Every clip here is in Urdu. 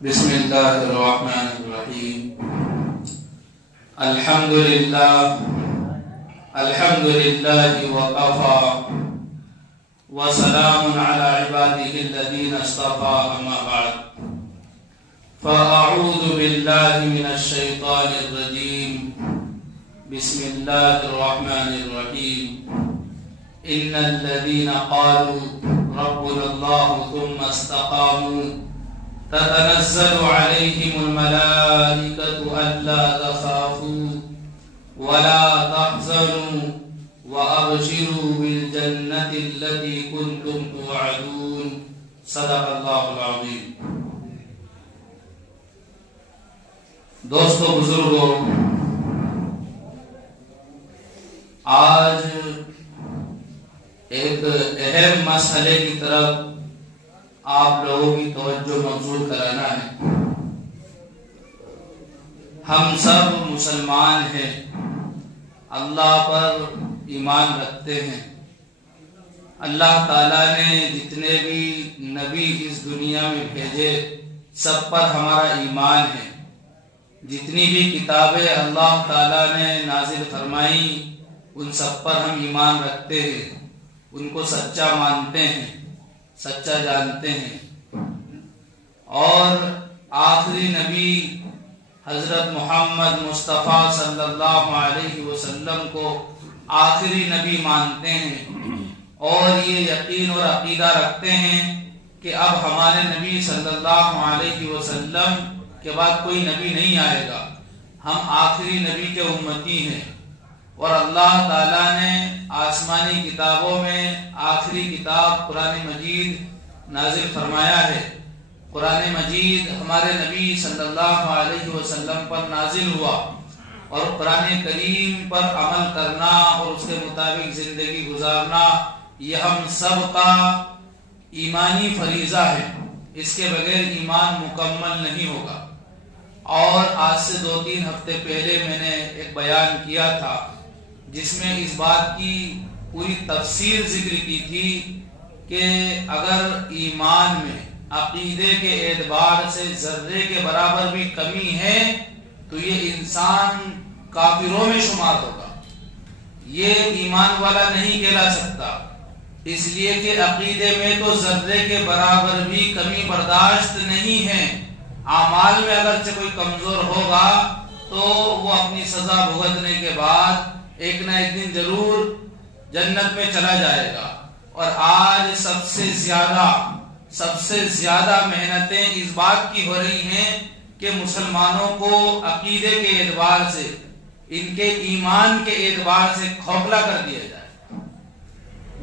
بسم اللہ الرحمن الرحیم الحمد للہ وقفا وسلام علی عباده الذین اصطفى اما بعد فاعوذ باللہ من الشیطان الرجیم بسم اللہ الرحمن الرحیم ان الذین قالوا ربنا اللہ ثم استقاموا تتنزل عليهم الملائكة ألا تخافوا ولا تحزنوا وأبشروا بالجنة التي كنتم توعدون صدق الله العظيم. دوستو بزرگو، آج ایک اہم مسئلے کی طرف آپ لوگوں کی توجہ مبذول کرانا ہے. ہم سب مسلمان ہیں، اللہ پر ایمان رکھتے ہیں. اللہ تعالیٰ نے جتنے بھی نبی اس دنیا میں بھیجے سب پر ہمارا ایمان ہے. جتنی بھی کتابیں اللہ تعالیٰ نے نازل فرمائی ان سب پر ہم ایمان رکھتے ہیں، ان کو سچا مانتے ہیں، سچا جانتے ہیں. اور آخری نبی حضرت محمد مصطفیٰ صلی اللہ علیہ وسلم کو آخری نبی مانتے ہیں، اور یہ یقین اور عقیدہ رکھتے ہیں کہ اب ہمارے نبی صلی اللہ علیہ وسلم کے بعد کوئی نبی نہیں آئے گا، ہم آخری نبی کے امتی ہیں. اور اللہ تعالیٰ نے آسمانی کتابوں میں آخری کتاب قرآن مجید نازل فرمایا ہے. قرآن مجید ہمارے نبی صلی اللہ علیہ وسلم پر نازل ہوا، اور قرآن کریم پر عمل کرنا اور اس کے مطابق زندگی گزارنا یہ ہم سب کا ایمانی فریضہ ہے. اس کے بغیر ایمان مکمل نہیں ہوگا. اور آج سے 2-3 ہفتے پہلے میں نے ایک بیان کیا تھا جس میں اس بات کی پوری تفصیل ذکر کی تھی کہ اگر ایمان میں عقیدے کے اعتبار سے ذرے کے برابر بھی کمی ہے تو یہ انسان کافروں میں شمار ہوگا، یہ ایمان والا نہیں کہلا سکتا. اس لیے کہ عقیدے میں تو ذرے کے برابر بھی کمی برداشت نہیں ہے. اعمال میں اگرچہ کوئی کمزور ہوگا تو وہ اپنی سزا بھگتنے کے بعد ایک نہ ایک دن ضرور جنت میں چلا جائے گا. اور آج سب سے زیادہ محنتیں اس بات کی ہو رہی ہیں کہ مسلمانوں کو عقیدے کے اعتبار سے، ان کے ایمان کے اعتبار سے کھوکھلا کر دیا جائے.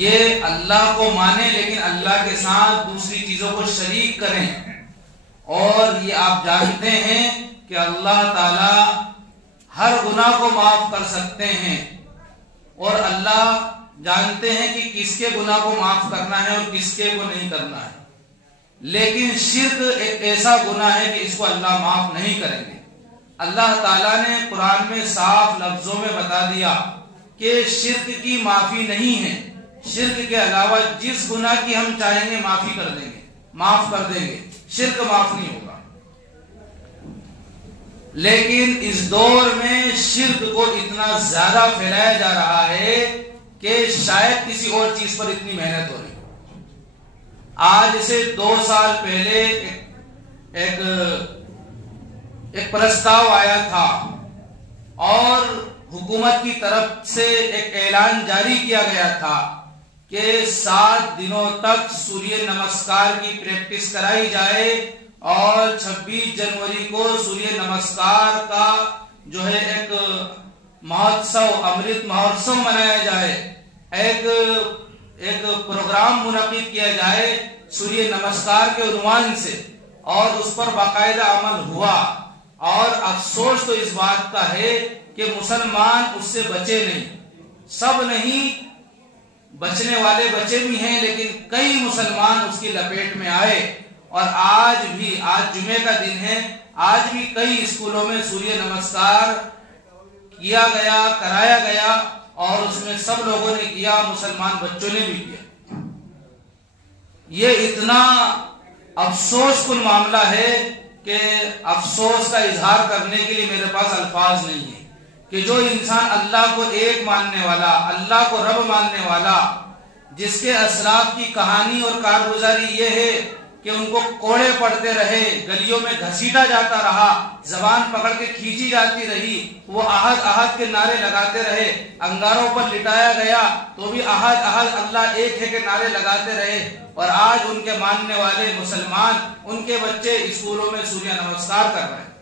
یہ اللہ کو مانے لیکن اللہ کے ساتھ دوسری چیزوں کو شریک کریں. اور یہ آپ جانتے ہیں کہ اللہ تعالی ہر گناہ کو معاف کر سکتے ہیں، اور اللہ جانتے ہیں کہ کس کے گناہ کو معاف کرنا ہے اور کس کے کو نہیں کرنا ہے. لیکن شرک ایک ایسا گناہ ہے کہ اس کو اللہ معاف نہیں کریں گے. اللہ تعالیٰ نے قرآن میں صاف لفظوں میں بتا دیا کہ شرک کی معافی نہیں ہے. شرک کے علاوہ جس گناہ کی ہم چاہیں گے معافی کر دیں گے، معاف کر دیں گے، شرک معاف نہیں ہوگا. لیکن اس دور میں شرک کو اتنا زیادہ پھیلایا جا رہا ہے کہ شاید کسی اور چیز پر اتنی محنت ہو رہی. آج سے 2 سال پہلے ایک پرستاؤ آیا تھا اور حکومت کی طرف سے ایک اعلان جاری کیا گیا تھا کہ 7 دنوں تک سوریہ نمسکار کی پریکٹس کرائی جائے، اور 26 جنوری کو سوریہ نمسکار کا جو ہے ایک مہوتسو، امرت مہوتسو منایا جائے، ایک پروگرام منعقد کیا جائے سوریہ نمسکار کے عنوان سے، اور اس پر باقاعدہ عمل ہوا. اور افسوس تو اس بات کا ہے کہ مسلمان اس سے بچے نہیں. سب نہیں، بچنے والے بچے بھی ہیں، لیکن کئی مسلمان اس کی لپیٹ میں آئے. اور آج جمعے کا دن ہے، آج بھی کئی اسکولوں میں سوریہ نمسکار کیا گیا، کرایا گیا، اور اس میں سب لوگوں نے کیا، مسلمان بچوں نے بھی کیا. یہ اتنا افسوس کن معاملہ ہے کہ افسوس کا اظہار کرنے کے لیے میرے پاس الفاظ نہیں ہے کہ جو انسان اللہ کو ایک ماننے والا، اللہ کو رب ماننے والا، جس کے اسلاف کی کہانی اور کارگزاری یہ ہے کہ ان کو کوڑے پڑتے رہے، گلیوں میں گھسیٹا جاتا رہا، زبان پکڑ کے کھینچی جاتی رہی، وہ احد احد کے نعرے لگاتے رہے، انگاروں پر لٹایا گیا تو بھی احد احد اللہ ایک ہے کے نعرے لگاتے رہے، اور آج ان کے ماننے والے مسلمان، ان کے بچے اسکولوں میں سوریہ نمسکار کر رہے ہیں۔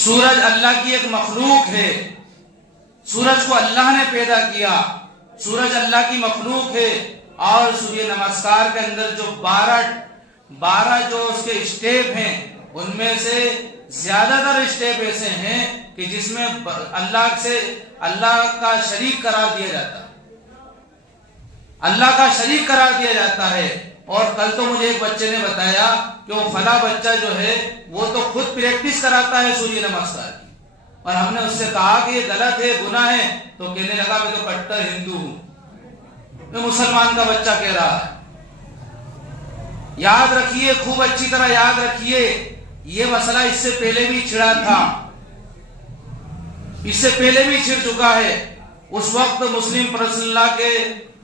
سورج اللہ کی ایک مخلوق ہے، سورج کو اللہ نے پیدا کیا، سورج اللہ کی مخلوق ہے، اور سوریہ نمسکار کے اندر جو 12 جو اس کے اسٹیپ ہیں، ان میں سے زیادہ تر اسٹیپ ایسے ہیں کہ جس میں اللہ کا شریک قرار دیا جاتا ہے، اللہ کا شریک قرار دیا جاتا ہے۔ اور کل تو مجھے ایک بچے نے بتایا کہ وہ فلاں بچہ جو ہے وہ تو خود پریکٹس کراتا ہے سوریہ نمسکار کی، اور ہم نے اس سے کہا کہ یہ غلط ہے، گناہ ہے، تو کہنے لگا میں تو کٹر ہندو ہوں، میں مسلمان کا بچہ کہہ رہا ہے۔ یاد رکھیے، خوب اچھی طرح یاد رکھیے، یہ مسئلہ اس سے پہلے بھی چھڑا تھا، اس سے پہلے بھی چھڑ چکا ہے۔ اس وقت مسلم پرسنل اللہ کے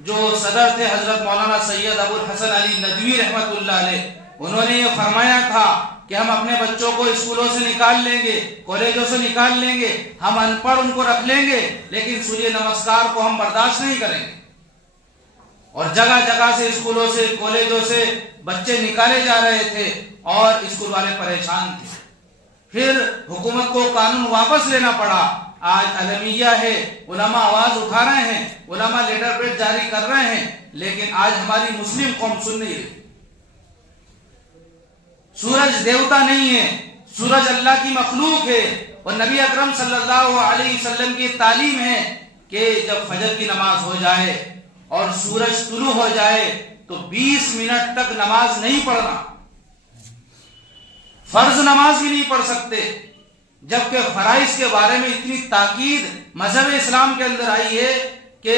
جو صدر تھے حضرت مولانا سید ابو الحسن علی ندوی رحمت اللہ علیہ، انہوں نے یہ فرمایا تھا کہ ہم اپنے بچوں کو اسکولوں سے نکال لیں گے، کالجوں سے نکال لیں گے، ہم ان پڑھ ان کو رکھ لیں گے، لیکن سوریہ نمسکار کو ہم برداشت نہیں کریں گے۔ اور جگہ جگہ سے، اسکولوں سے، کالجوں سے بچے نکالے جا رہے تھے اور اسکول والے پریشان تھے۔ پھر حکومت کو قانون واپس لینا پڑا۔ آج المیہ ہے، علماء آواز اٹھا رہے ہیں، علماء لیٹر پیڈ جاری کر رہے ہیں، لیکن آج ہماری مسلم قوم سن نہیں رہی۔ سورج دیوتا نہیں ہے، سورج اللہ کی مخلوق ہے، اور نبی اکرم صلی اللہ علیہ وسلم کی تعلیم ہے کہ جب فجر کی نماز ہو جائے اور سورج طلوع ہو جائے تو 20 منٹ تک نماز نہیں پڑھنا، فرض نماز بھی نہیں پڑھ سکتے، جبکہ فرائض کے بارے میں اتنی تاکید مذہب اسلام کے اندر آئی ہے کہ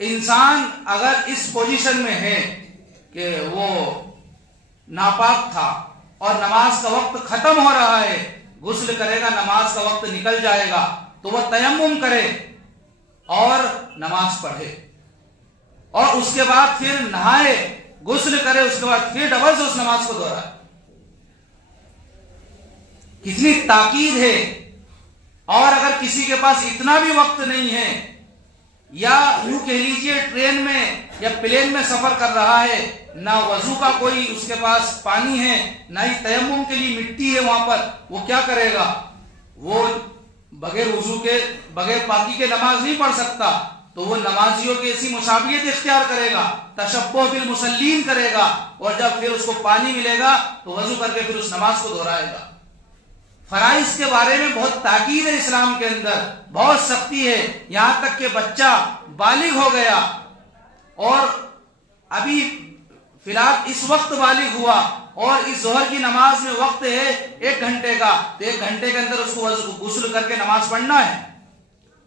انسان اگر اس پوزیشن میں ہے کہ وہ ناپاک تھا اور نماز کا وقت ختم ہو رہا ہے، غسل کرے گا، نماز کا وقت نکل جائے گا، تو وہ تیمم کرے اور نماز پڑھے، اور اس کے بعد پھر نہائے، غسل کرے، اس کے بعد پھر ڈبل سے اس نماز کو دہرائے۔ کتنی تاکید ہے۔ اور اگر کسی کے پاس اتنا بھی وقت نہیں ہے، یا یوں کہہ لیجئے ٹرین میں یا پلین میں سفر کر رہا ہے، نہ وضو کا کوئی اس کے پاس پانی ہے، نہ ہی تیمم کے لیے مٹی ہے وہاں پر، وہ کیا کرے گا؟ وہ بغیر وضو کے، بغیر پاکی کے نماز نہیں پڑھ سکتا، تو وہ نمازیوں کی ایسی مشابہت اختیار کرے گا، تشبہ بالمصلین کرے گا، اور جب پھر اس کو پانی ملے گا تو وضو کر کے پھر اس نماز کو دہرائے گا۔ فرائض کے بارے میں بہت تاکید ہے اسلام کے اندر، بہت سختی ہے، یہاں تک کہ بچہ بالغ ہو گیا اور ابھی فی الحال اس وقت بالغ ہوا اور اس ظہر کی نماز میں وقت ہے 1 گھنٹے کا، تو 1 گھنٹے کے اندر اس کو غسل کر کے نماز پڑھنا ہے۔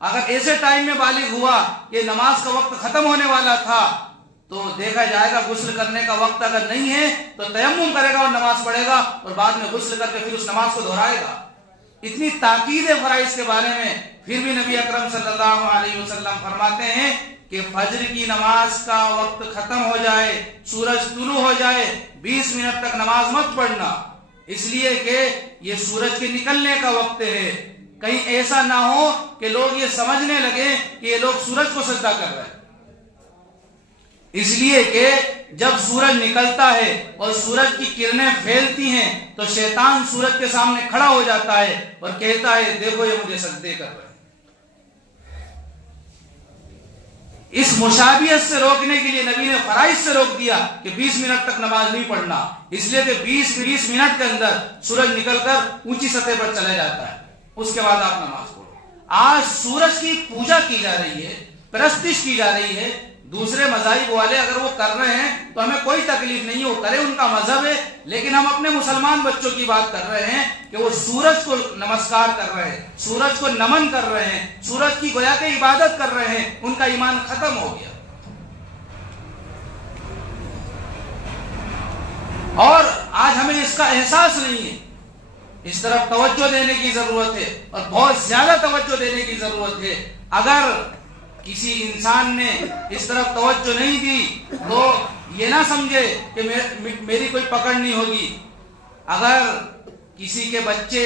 اگر ایسے ٹائم میں بالغ ہوا کہ نماز کا وقت ختم ہونے والا تھا تو دیکھا جائے گا غسل کرنے کا وقت اگر نہیں ہے تو تیمم کرے گا اور نماز پڑھے گا، اور بعد میں غسل کر کے پھر اس نماز کو دہرائے گا۔ اتنی تاکید ہے فرائض کے بارے میں، پھر بھی نبی اکرم صلی اللہ علیہ وسلم فرماتے ہیں کہ فجر کی نماز کا وقت ختم ہو جائے، سورج طلوع ہو جائے، 20 منٹ تک نماز مت پڑھنا، اس لیے کہ یہ سورج کے نکلنے کا وقت ہے۔ کہیں ایسا نہ ہو کہ لوگ یہ سمجھنے لگے کہ یہ لوگ سورج کو سجدہ کر رہے ہیں، اس لیے کہ جب سورج نکلتا ہے اور سورج کی کرنیں پھیلتی ہیں تو شیطان سورج کے سامنے کھڑا ہو جاتا ہے اور کہتا ہے دیکھو یہ مجھے سجدے کر رہے ہیں۔ اس مشابہت سے روکنے کے لیے نبی نے فرائض سے روک دیا کہ 20 منٹ تک نماز نہیں پڑھنا، اس لیے کہ 20 منٹ کے اندر سورج نکل کر اونچی سطح پر چلا جاتا ہے، اس کے بعد آپ نماز پڑھو۔ آج سورج کی پوجا کی جا رہی ہے، پرستش کی جا رہی ہے، دوسرے مذاہب والے اگر وہ کر رہے ہیں تو ہمیں کوئی تکلیف نہیں، وہ کرے، ان کا مذہب ہے، لیکن ہم اپنے مسلمان بچوں کی بات کر رہے ہیں کہ وہ سورج کو نمسکار کر رہے ہیں، سورج کو نمن کر رہے ہیں، سورج کی گویا کہ عبادت کر رہے ہیں، ان کا ایمان ختم ہو گیا۔ اور آج ہمیں اس کا احساس نہیں ہے. اس طرف توجہ دینے کی ضرورت ہے اور بہت زیادہ توجہ دینے کی ضرورت ہے. اگر کسی انسان نے اس طرف توجہ نہیں دی تو یہ نہ سمجھے کہ میری کوئی پکڑ نہیں ہوگی. اگر کسی کے بچے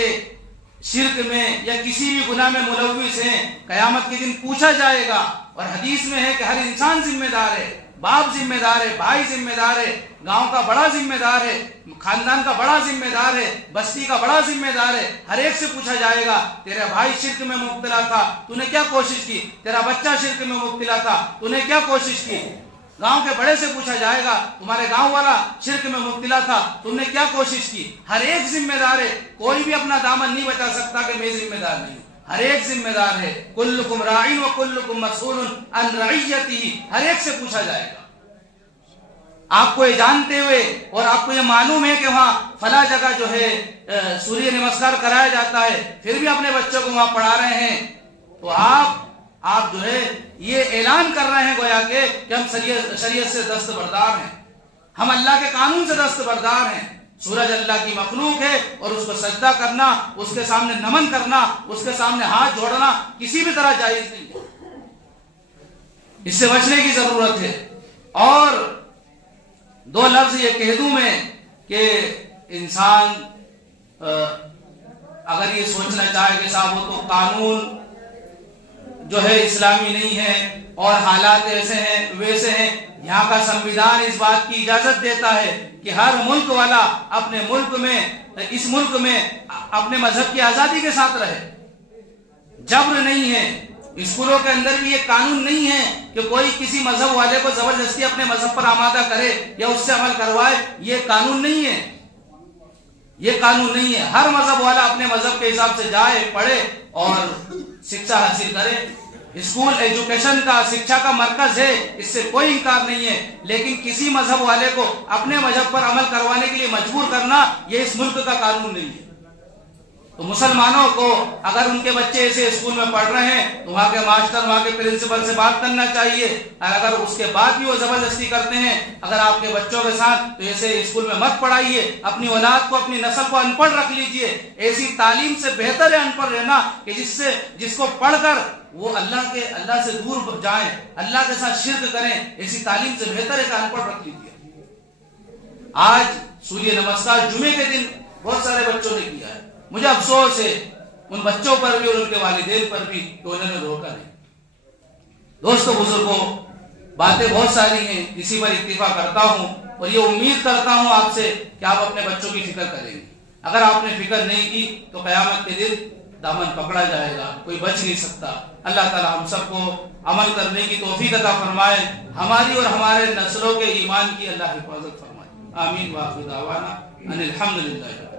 شرک میں یا کسی بھی گناہ میں ملوث ہیں، قیامت کے دن پوچھا جائے گا. اور حدیث میں ہے کہ ہر انسان ذمہ دار ہے، باپ ذمہ دار ہے، بھائی ذمہ دار ہے، گاؤں کا بڑا ذمہ دار ہے، خاندان کا بڑا ذمہ دار ہے، بستی کا بڑا ذمہ دار ہے. ہر ایک سے پوچھا جائے گا تیرا بھائی شرک میں مبتلا تھا، تو نے کیا کوشش کی؟ تیرا بچہ شرک میں مبتلا تھا، تو نے کیا کوشش کی؟ گاؤں کے بڑے سے پوچھا جائے گا تمہارے گاؤں والا شرک میں مبتلا تھا، تم نے کیا کوشش کی؟ ہر ایک ذمہ دار ہے. کوئی بھی اپنا دامن نہیں بچا سکتا کہ میں ذمہ دار نہیں ہوں. ہر ایک ذمہ دار ہے. کلکم راعٍ وکلکم مسئول عن رعیتہ. ہر ایک سے پوچھا جائے گا. آپ کو یہ جانتے ہوئے اور آپ کو یہ معلوم ہے کہ وہاں فلاں جگہ جو ہے سوریہ نمسکار کرایا جاتا ہے، پھر بھی اپنے بچوں کو وہاں پڑھا رہے ہیں، تو آپ جو ہے یہ اعلان کر رہے ہیں گویا کہ ہم شریعت سے دستبردار ہیں، ہم اللہ کے قانون سے دستبردار ہیں. سورج اللہ کی مخلوق ہے اور اس کو سجدہ کرنا، اس کے سامنے نمن کرنا، اس کے سامنے ہاتھ جوڑنا کسی بھی طرح جائز نہیں ہے. اس سے بچنے کی ضرورت ہے. اور دو لفظ یہ کہہ دوں میں کہ انسان اگر یہ سوچنا چاہے کہ صاحب وہ تو قانون جو ہے اسلامی نہیں ہے اور حالات ایسے ہیں ویسے ہیں، یہاں کا سنویدھان اس بات کی اجازت دیتا ہے کہ ہر ملک والا اپنے ملک میں، اس ملک میں اپنے مذہب کی آزادی کے ساتھ رہے. جبر نہیں ہے. اسکولوں کے اندر بھی یہ قانون نہیں ہے کہ کوئی کسی مذہب والے کو زبردستی اپنے مذہب پر آمادہ کرے یا اس سے عمل کروائے. یہ قانون نہیں ہے. یہ قانون نہیں ہے. ہر مذہب والا اپنے مذہب کے حساب سے جائے، پڑھے اور شکشا حاصل کرے. اسکول ایجوکیشن کا، شکشا کا مرکز ہے، اس سے کوئی انکار نہیں ہے. لیکن کسی مذہب والے کو اپنے مذہب پر عمل کروانے کے لیے مجبور کرنا یہ اس ملک کا قانون نہیں ہے. تو مسلمانوں کو اگر ان کے بچے ایسے اسکول میں پڑھ رہے ہیں تو وہاں کے ماسٹر، وہاں کے پرنسپل سے بات کرنا چاہیے. اور اگر اس کے بعد بھی وہ زبردستی کرتے ہیں اگر آپ کے بچوں کے ساتھ، تو ایسے اسکول میں مت پڑھائیے. اپنی اولاد کو، اپنی نسل کو ان پڑھ رکھ لیجئے. ایسی تعلیم سے بہتر ہے ان پڑھ رہنا کہ جس کو پڑھ کر وہ اللہ سے دور جائیں، اللہ کے ساتھ شرک کریں. ایسی تعلیم سے بہتر ہے کہ ان پڑھ رکھ لیجئے. آج سوریہ نمسکار جمعے کے دن بہت سارے بچوں نے کیا ہے. مجھے افسوس ہے ان بچوں پر بھی اور ان کے والدین پر بھی کہ انہوں نے روکا نہیں. دوستو بزرگوں، باتیں بہت ساری ہیں، اسی پر اکتفا کرتا ہوں اور یہ امید کرتا ہوں آپ سے کہ آپ اپنے بچوں کی فکر کریں گے. اگر آپ نے فکر نہیں کی تو قیامت کے دن دامن پکڑا جائے گا، کوئی بچ نہیں سکتا. اللہ تعالی ہم سب کو عمل کرنے کی توفیق عطا فرمائے، ہماری اور ہمارے نسلوں کے ایمان کی اللہ حفاظت فرمائے. آمین. وآخر دعوانا ان الحمدللہ.